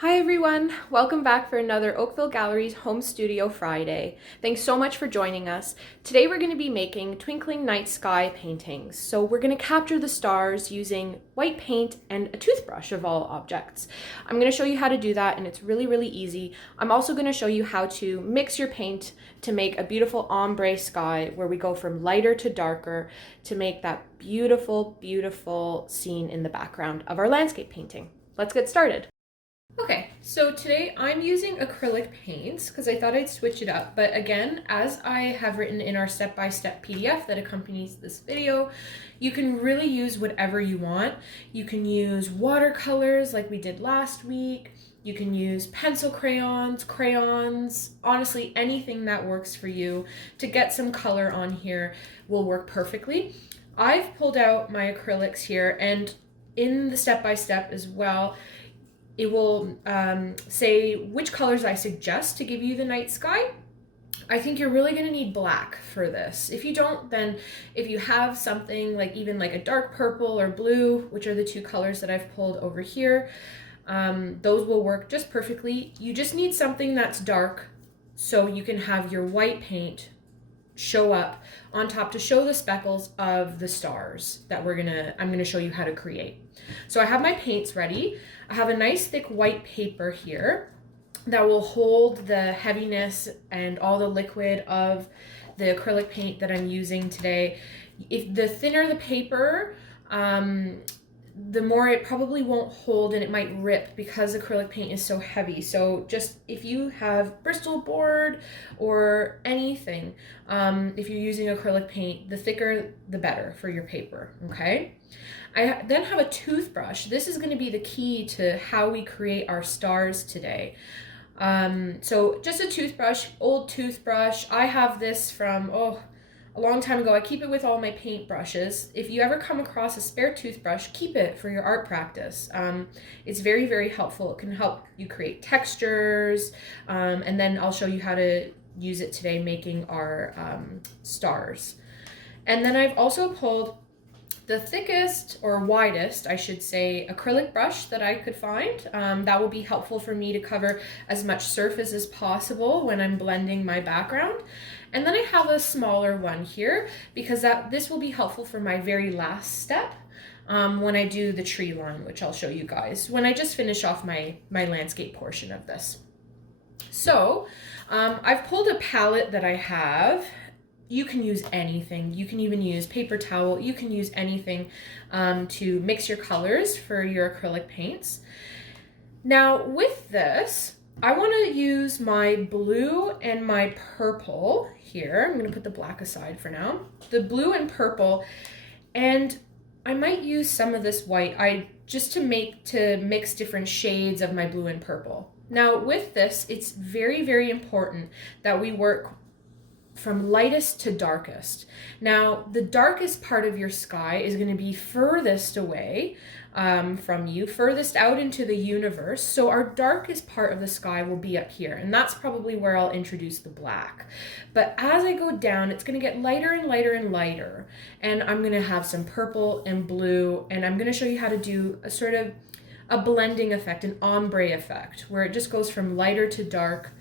Hi everyone, welcome back for another Oakville Gallery's Home Studio Friday. Thanks so much for joining us. Today we're going to be making twinkling night sky paintings. So we're going to capture the stars using white paint and a toothbrush of all objects. I'm going to show you how to do that and it's really easy. I'm also going to show you how to mix your paint to make a beautiful ombre sky where we go from lighter to darker to make that beautiful scene in the background of our landscape painting. Let's get started. Okay, so today I'm using acrylic paints because I thought I'd switch it up. But again, as I have written in our step-by-step PDF that accompanies this video, you can really use whatever you want. You can use watercolors like we did last week. You can use pencil crayons, honestly, anything that works for you to get some color on here will work perfectly. I've pulled out my acrylics here, and in the step-by-step as well, it will say which colors I suggest to give you the night sky. I think you're really going to need black for this. If you don't, then if you have something like even like a dark purple or blue, which are the two colors that I've pulled over here, those will work just perfectly. You just need something that's dark so you can have your white paint show up on top to show the speckles of the stars that I'm gonna show you how to create. So I have my paints ready. I have a nice thick white paper here that will hold the heaviness and all the liquid of the acrylic paint that I'm using today. If the thinner the paper, the more it probably won't hold and it might rip because acrylic paint is so heavy. So just if you have Bristol board or anything, if you're using acrylic paint, the thicker the better for your paper, okay? I then have a toothbrush. This is going to be the key to how we create our stars today. So just a toothbrush, old toothbrush. I have this from, a long time ago. I keep it with all my paint brushes. If you ever come across a spare toothbrush, keep it for your art practice. It's very helpful. It can help you create textures, and then I'll show you how to use it today making our stars. And then I've also pulled the thickest or widest, I should say, acrylic brush that I could find. That will be helpful for me to cover as much surface as possible when I'm blending my background. And then I have a smaller one here because this will be helpful for my very last step when I do the tree line, which I'll show you guys when I just finish off my landscape portion of this. So I've pulled a palette that I have. You can use anything. You can even use paper towel. You can use anything to mix your colors for your acrylic paints. Now with this, I want to use my blue and my purple here. I'm going to put the black aside for now. The blue and purple, and I might use some of this white just to mix different shades of my blue and purple. Now with this, it's very important that we work from lightest to darkest. Now, the darkest part of your sky is going to be furthest away from you, furthest out into the universe. So our darkest part of the sky will be up here, and that's probably where I'll introduce the black. But as I go down, it's going to get lighter and lighter, and I'm going to have some purple and blue, and I'm going to show you how to do a sort of a blending effect, an ombre effect, where it just goes from lighter to dark,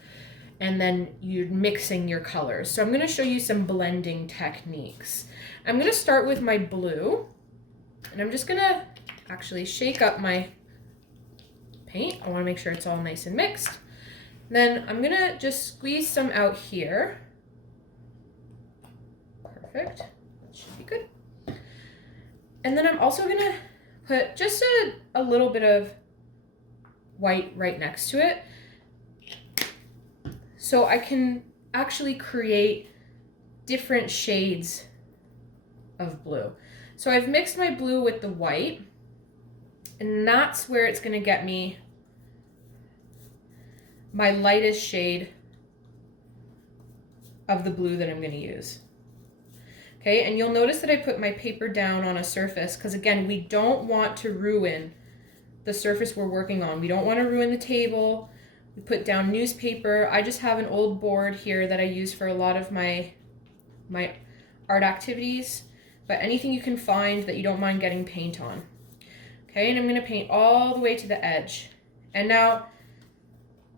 and then you're mixing your colors. So I'm going to show you some blending techniques. I'm going to start with my blue, and I'm just going to actually shake up my paint. I want to make sure it's all nice and mixed. Then I'm going to just squeeze some out here. Perfect. That should be good. And then I'm also going to put just a little bit of white right next to it, so I can actually create different shades of blue. So I've mixed my blue with the white, and that's where it's going to get me my lightest shade of the blue that I'm going to use. Okay, and you'll notice that I put my paper down on a surface because, again, we don't want to ruin the surface we're working on. We don't want to ruin the table. We put down newspaper. I just have an old board here that I use for a lot of my art activities, but anything you can find that you don't mind getting paint on. Okay, and I'm going to paint all the way to the edge. And now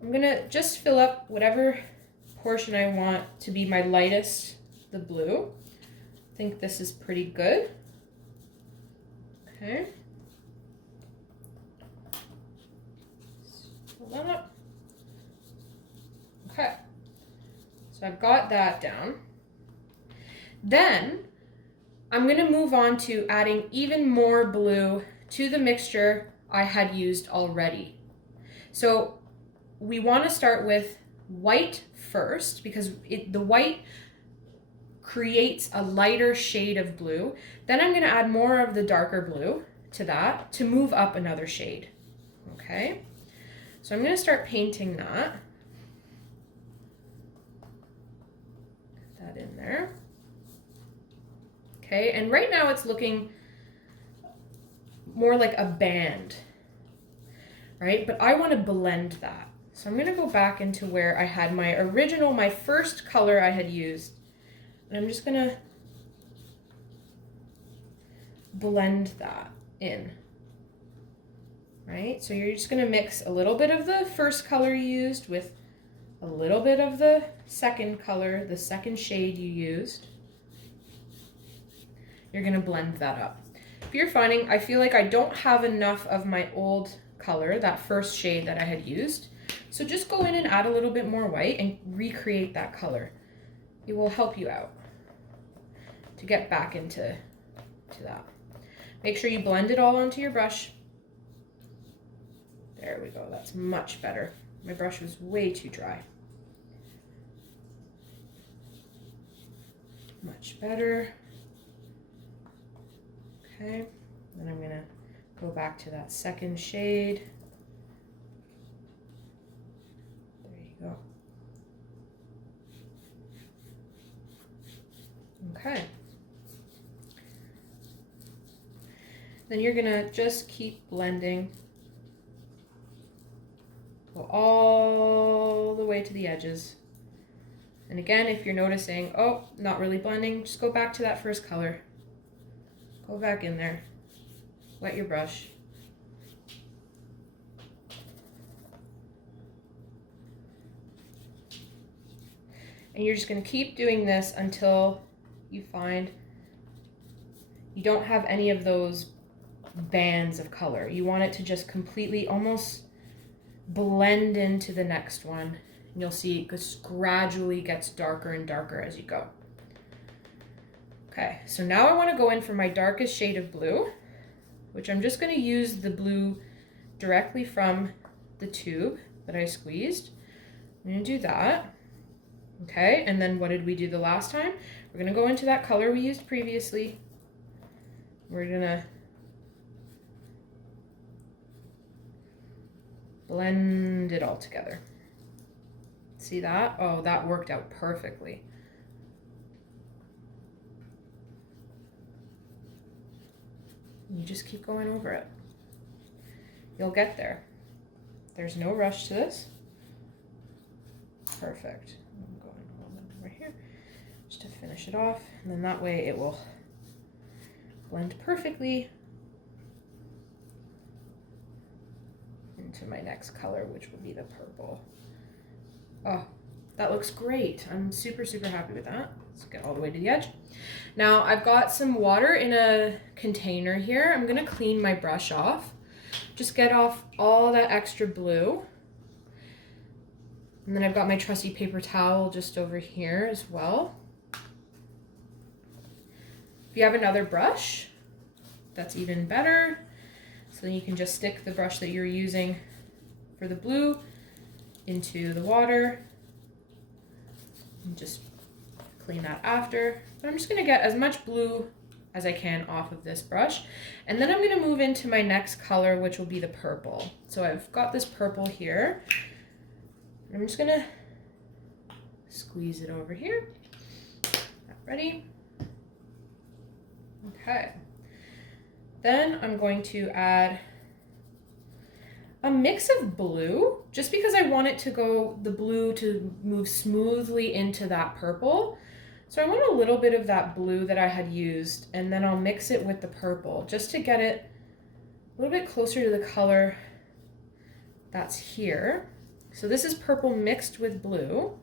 I'm gonna just fill up whatever portion I want to be my lightest, the blue. I think this is pretty good. Okay. Fill that up. Okay. So I've got that down. Then I'm gonna move on to adding even more blue to the mixture I had used already. So we want to start with white first because the white creates a lighter shade of blue. Then I'm going to add more of the darker blue to that to move up another shade. Okay, so I'm going to start painting that. Get that in there. Okay, and right now it's looking more like a band, right? But I want to blend that. So I'm going to go back into where I had my first color I had used. And I'm just going to blend that in, right? So you're just going to mix a little bit of the first color you used with a little bit of the second color, the second shade you used. You're going to blend that up. If you're finding, I feel like I don't have enough of my old color, that first shade that I had used, so just go in and add a little bit more white and recreate that color. It will help you out to get back into that. Make sure you blend it all onto your brush. There we go, that's much better. My brush was way too dry. Much better. Okay, then I'm gonna go back to that second shade. There you go. Okay. Then you're gonna just keep blending. Go all the way to the edges. And again, if you're noticing, oh, not really blending, just go back to that first color. Go back in there. Wet your brush. And you're just going to keep doing this until you find you don't have any of those bands of color. You want it to just completely almost blend into the next one. And you'll see it just gradually gets darker and darker as you go. Okay, so now I want to go in for my darkest shade of blue, which I'm just going to use the blue directly from the tube that I squeezed. I'm going to do that. Okay, and then what did we do the last time? We're going to go into that color we used previously. We're going to blend it all together. See that? Oh, that worked out perfectly. You just keep going over it. You'll get there. There's no rush to this. Perfect. I'm going over here just to finish it off, and then that way it will blend perfectly into my next color, which will be the purple. Oh, that looks great. I'm super, super happy with that. Let's get all the way to the edge. Now I've got some water in a container here. I'm gonna clean my brush off. Just get off all that extra blue. And then I've got my trusty paper towel just over here as well. If you have another brush, that's even better. So then you can just stick the brush that you're using for the blue into the water and just clean that after. But I'm just gonna get as much blue as I can off of this brush. And then I'm gonna move into my next color, which will be the purple. So I've got this purple here. I'm just gonna squeeze it over here. Ready? Okay. Then I'm going to add a mix of blue, just because I want it to go, the blue to move smoothly into that purple. So I want a little bit of that blue that I had used, and then I'll mix it with the purple just to get it a little bit closer to the color that's here. So this is purple mixed with blue.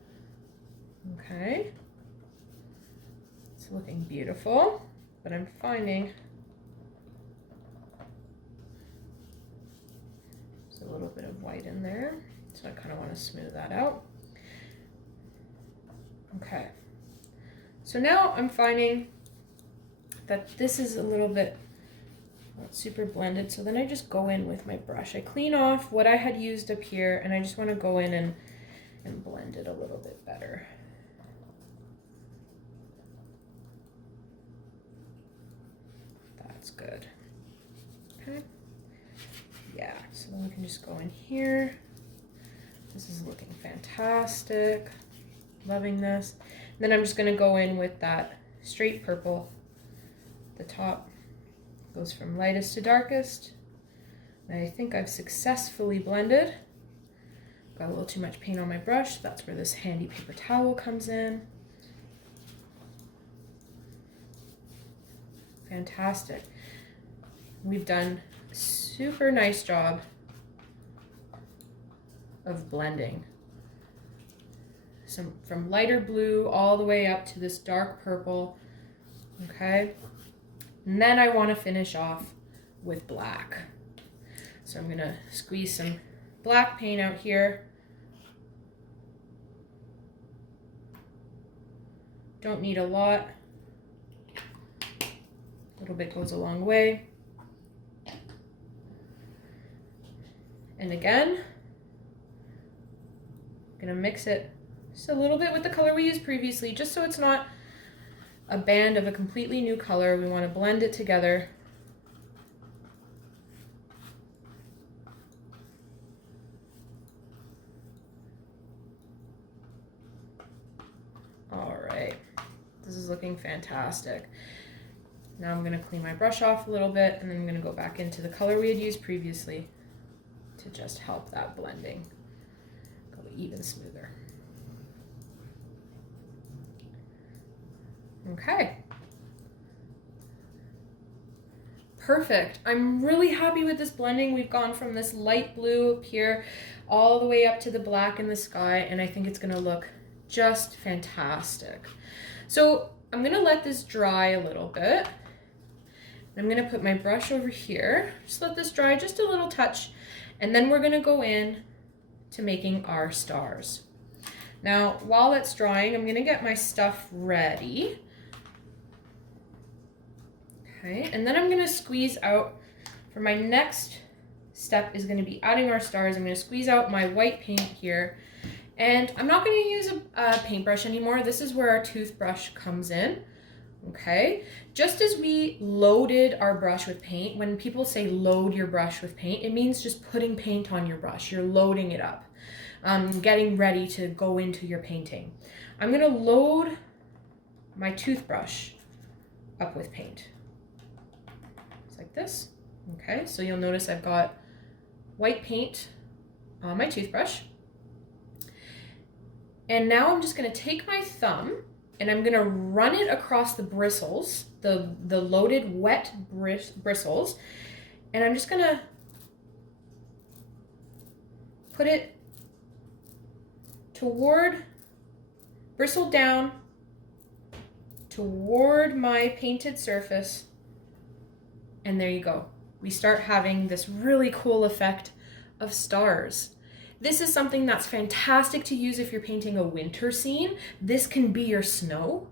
Okay. It's looking beautiful, but I'm finding there's a little bit of white in there. So I kind of want to smooth that out. Okay. So now I'm finding that this is a little bit not super blended, so then I just go in with my brush. I clean off what I had used up here, and I just want to go in and blend it a little bit better. That's good. Okay. Yeah, so then we can just go in here. This is looking fantastic. Loving this. And then I'm just going to go in with that straight purple. The top goes from lightest to darkest. And I think I've successfully blended. Got a little too much paint on my brush. That's where this handy paper towel comes in. Fantastic. We've done a super nice job of blending. Some from lighter blue all the way up to this dark purple. Okay. And then I want to finish off with black. So I'm going to squeeze some black paint out here. Don't need a lot. A little bit goes a long way. And again, I'm going to mix it just a little bit with the color we used previously, just so it's not a band of a completely new color. We want to blend it together. All right, this is looking fantastic. Now I'm going to clean my brush off a little bit, and then I'm going to go back into the color we had used previously to just help that blending go even smoother. Okay. Perfect. I'm really happy with this blending. We've gone from this light blue up here all the way up to the black in the sky, and I think it's going to look just fantastic. So I'm going to let this dry a little bit. I'm going to put my brush over here, just let this dry just a little touch, and then we're going to go in to making our stars. Now, while it's drying, I'm going to get my stuff ready. Okay, and then I'm going to squeeze out, for my next step is going to be adding our stars. I'm going to squeeze out my white paint here, and I'm not going to use a paintbrush anymore. This is where our toothbrush comes in. Okay, just as we loaded our brush with paint, when people say load your brush with paint, it means just putting paint on your brush. You're loading it up, getting ready to go into your painting. I'm going to load my toothbrush up with paint. Just like this. Okay, so you'll notice I've got white paint on my toothbrush. And now I'm just going to take my thumb and I'm going to run it across the bristles, the loaded wet bristles, and I'm just going to put it toward, bristle down, toward my painted surface, and there you go. We start having this really cool effect of stars. This is something that's fantastic to use if you're painting a winter scene. This can be your snow.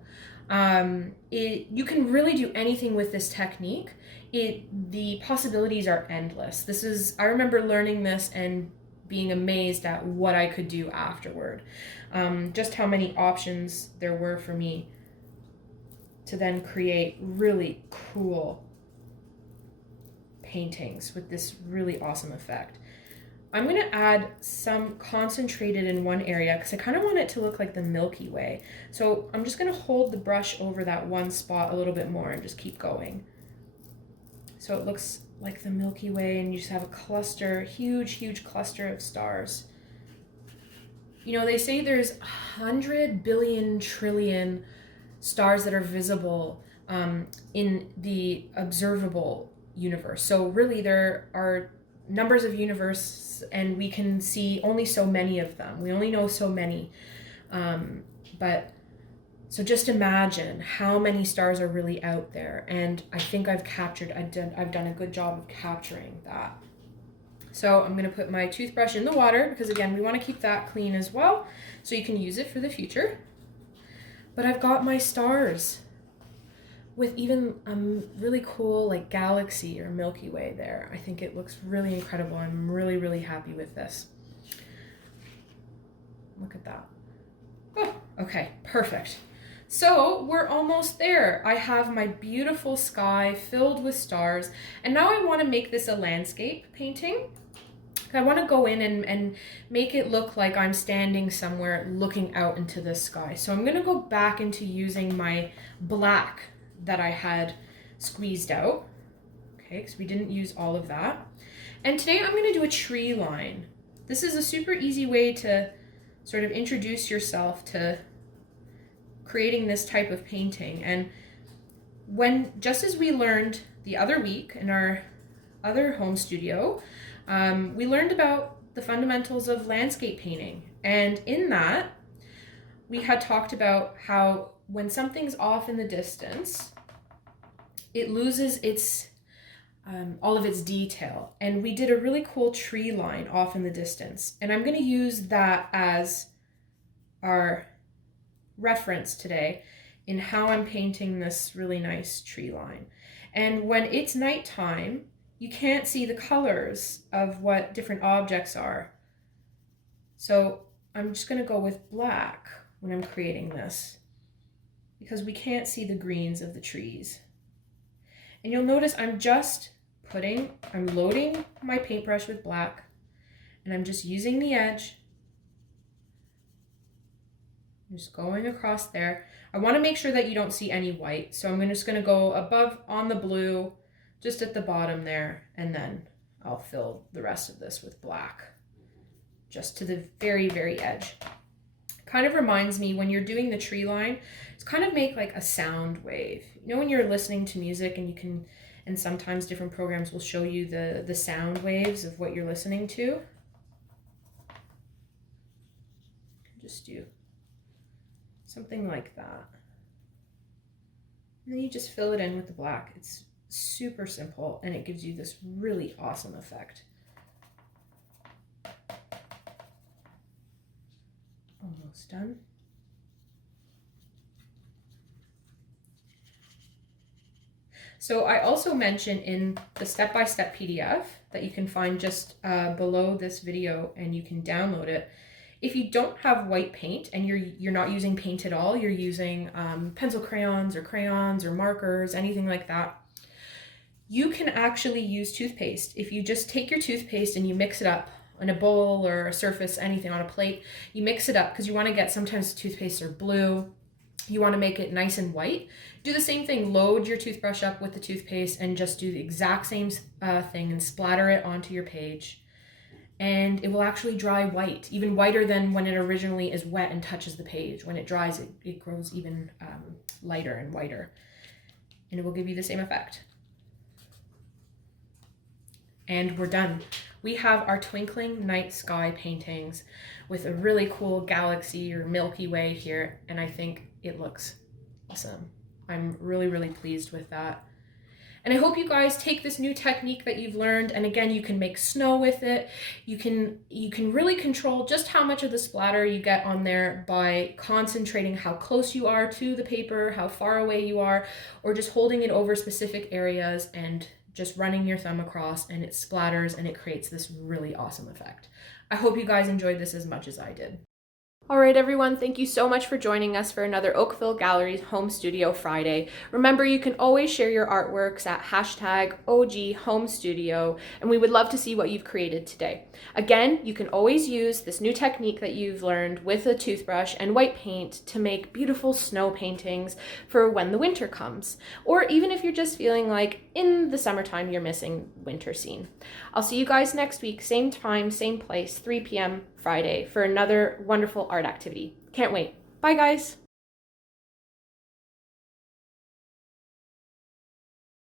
You can really do anything with this technique. The possibilities are endless. I remember learning this and being amazed at what I could do afterward. Just how many options there were for me to then create really cool paintings with this really awesome effect. I'm going to add some concentrated in one area because I kind of want it to look like the Milky Way. So I'm just going to hold the brush over that one spot a little bit more and just keep going. So it looks like the Milky Way, and you just have a cluster, huge cluster of stars. You know, they say there's 100 billion trillion stars that are visible in the observable universe. So really there are numbers of universe, and we can see only so many of them. We only know so many. But so just imagine how many stars are really out there. And I think I've done a good job of capturing that. So I'm gonna put my toothbrush in the water because again, we wanna keep that clean as well, so you can use it for the future. But I've got my stars with even really cool like galaxy or Milky Way there. I think it looks really incredible. I'm really, really happy with this. Look at that. Oh, okay, perfect. So we're almost there. I have my beautiful sky filled with stars, and now I want to make this a landscape painting. I want to go in and make it look like I'm standing somewhere looking out into the sky. So I'm going to go back into using my black that I had squeezed out, okay, because we didn't use all of that. And today I'm going to do a tree line. This is a super easy way to sort of introduce yourself to creating this type of painting. And just as we learned the other week in our other home studio, we learned about the fundamentals of landscape painting. And in that, we had talked about how when something's off in the distance, it loses its all of its detail. And we did a really cool tree line off in the distance. And I'm going to use that as our reference today in how I'm painting this really nice tree line. And when it's nighttime, you can't see the colors of what different objects are. So I'm just going to go with black when I'm creating this because we can't see the greens of the trees. And you'll notice I'm loading my paintbrush with black, and I'm just using the edge. I'm just going across there. I want to make sure that you don't see any white, so I'm just going to go above on the blue, just at the bottom there, and then I'll fill the rest of this with black, just to the very, very edge. Kind of reminds me when you're doing the tree line, it's kind of make like a sound wave. You know when you're listening to music and sometimes different programs will show you the sound waves of what you're listening to. Just do something like that. And then you just fill it in with the black. It's super simple and it gives you this really awesome effect. Almost done. So I also mentioned in the step-by-step PDF that you can find just below this video, and you can download it. If you don't have white paint and you're not using paint at all, you're using pencil crayons or markers, anything like that, you can actually use toothpaste. If you just take your toothpaste and you mix it up in a bowl or a surface, anything on a plate, you mix it up because you want to get, sometimes toothpastes are blue, you want to make it nice and white. Do the same thing, load your toothbrush up with the toothpaste and just do the exact same thing and splatter it onto your page. And it will actually dry white, even whiter than when it originally is wet and touches the page. When it dries, it grows even lighter and whiter, and it will give you the same effect. And we're done. We have our twinkling night sky paintings with a really cool galaxy or Milky Way here, and I think it looks awesome. I'm really, really pleased with that. And I hope you guys take this new technique that you've learned, and again, you can make snow with it. You can really control just how much of the splatter you get on there by concentrating how close you are to the paper, how far away you are, or just holding it over specific areas and just running your thumb across, and it splatters and it creates this really awesome effect. I hope you guys enjoyed this as much as I did. All right, everyone, thank you so much for joining us for another Oakville Galleries Home Studio Friday. Remember, you can always share your artworks at #OGHomestudio, and we would love to see what you've created today. Again, you can always use this new technique that you've learned with a toothbrush and white paint to make beautiful snow paintings for when the winter comes, or even if you're just feeling like in the summertime you're missing winter scene. I'll see you guys next week, same time, same place, 3 p.m. Friday for another wonderful art activity. Can't wait. Bye, guys.